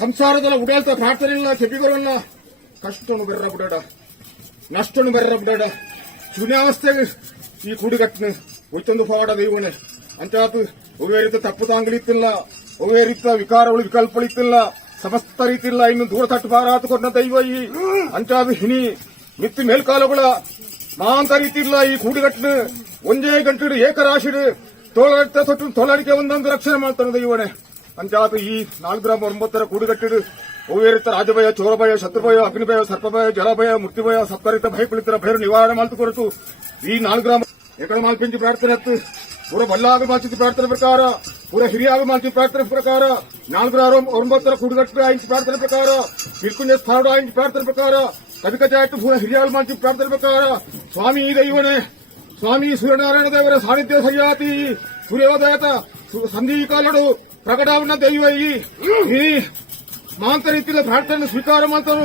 ಸಂಸಾರದಲ್ಲ ಉಡಾಳ್ತ ಪ್ರಾರ್ಥನೆ ಇಲ್ಲ ಕೆಪಿಗರಲ್ಲ ಕಷ್ಟನು ಬೆರ್ರ ಬಿಡಾಡ ನಷ್ಟನು ಬೆರ್ರ ಬಿಡಾಡ ಶೂನ್ಯಾವಸ್ಥೆಗೆ ಈ ಕೂಡಿಗಟ್ಟನೆ ಒಯ್ತೊಂದು ಪವಾಡ ದೈವಣೆ ಅಂಚಾತು ಒವೇ ರೀತಿ ತಪ್ಪು ತಾಂಗಳಿತ್ತಿಲ್ಲ ಒವೇ ರೀತಿಯ ವಿಕಾರಗಳು ವಿಕಲ್ಪಳಿತ್ತಿಲ್ಲ ಸಮಸ್ತ ರೀತಿಯಿಲ್ಲ ಇನ್ನು ದೂರ ತಟ್ಟು ಪಾರಾತುಕೊಂಡ ದೈವ ಈ ಅಂಚಾದು ಹಿನಿ ಮಿತ್ತಿ ಮೇಲ್ಕಾಲುಗಳ ಮಾಂತ ರೀತಿ ಇಲ್ಲ ಈ ಕೂಡಿಗಟ್ಟನೆ ಒಂದೇ ಗಂಟು ಏಕರಾಶಿಡು ತೋಳಡಿತ ತೊಟ್ಟು ತೊಳಡಿಕೆ ಒಂದೊಂದು ರಕ್ಷಣೆ ಮಾಡ್ತಾನೆ ದೈವಣೆ ಅಂಚಾತು ಈ 4 ಗ್ರಾಮ 9 ಕೂಡಿಗಟ್ಟಿಡು ಒವ್ವೇರಿತ ರಾಜಭಯ ಚೋರಭಯ ಶತ್ರುಭಯ ಅಗ್ನಿಭಯ ಸರ್ಪಭಯ ಜಲಭಯ ಮೃತ್ಯುಭಯ ಸಪ್ತರಿತ ಭಯ ಕುಳಿತರ ಭಯ ನಿವಾರಣೆ ಮಾಡ್ತು ಕೊರತು ಈ 4 ಗ್ರಾಮ ಏಕಡ ಮಾಲ್ಪಿಂಚಿ ಪ್ರಾರ್ಥನೆ ಹತ್ತು ಪೂರ ಬಲ್ಲಾಗ ಮಾಲ್ಚಿದ ಪ್ರಾರ್ಥನೆ ಪ್ರಕಾರ ಪೂರ ಹಿರಿಯಾಗ ಮಾಲ್ಚಿದ ಪ್ರಾರ್ಥನೆ ಪ್ರಕಾರ 4 ಗ್ರಾಮ 9 ಕೂಡಿಗಟ್ಟು ಆಯ್ತು ಪ್ರಾರ್ಥನೆ ಪ್ರಕಾರ ಕಿರ್ಕುಂಜ ಸ್ಥಾನ ಆಯ್ತು ಪ್ರಾರ್ಥನೆ ಪ್ರಕಾರ ಕದಕಚಾಯ್ತು ಪೂರ ಹಿರಿಯಾಗ ಮಾಲ್ಚಿದ ಪ್ರಾರ್ಥನೆ ಪ್ರಕಾರ ಸ್ವಾಮಿ ದೈವನೇ ಸ್ವಾಮಿ ಸೂರ್ಯನಾರಾಯಣ ದೇವರ ಸಾನ್ನಿಧ್ಯ ಸಹ್ಯಾತಿ ಸೂರ್ಯೋದಯತ ಸಂಧಿಕಾಲಡು ಪ್ರಕಟವನ್ನ ದೈವ ಈ ಮಾಂತ ರೀತಿಯ ಪ್ರಾರ್ಥನೆ ಸ್ವೀಕಾರ ಮಾಡ್ತಾನು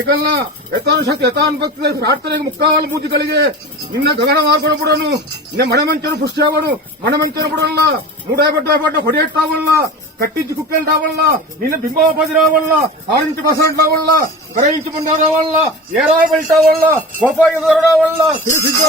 ಏಕಲ್ಲ ಯಥಾನ್ ಶಕ್ತಿ ಯಥಾನ್ ಭಕ್ತಿ ಪ್ರಾರ್ಥನೆಗೆ ಮುಕ್ಕಾಲು ಮೂಜಿಗಳಿಗೆ ನಿನ್ನ ಗಗನ ಮಾಡ್ಕೊಂಡು ಬಿಡೋನು ನಿನ್ನ ಮಣಮಂಚನ ಪುಷ್ಟಿಯಾವನು ಮಣಮಂಚನ ಬಿಡೋಲ್ಲ ಮೂಡ ಹೊಡೆಯಟ್ಟಾವಲ್ಲ ಕಟ್ಟಿಚ್ಚು ಕುಕ್ಕೆಲ್ಟಾವಲ್ಲ ನಿನ್ನ ಬಿಂಬೋಪದಿರಾವಲ್ಲ 6 ಇಂಚು ಬಸಂಟಾವಲ್ಲ ಗರ ಇಂಚು ಬಂಡಾರಾವಲ್ಲ ಏರಾಯ ಬೆಲ್ಟಾವಲ್ಲ ಕೋಪಾಗಿ ದೊರಡಾವಲ್ಲ ಸಿರಿಸಿದ್ದ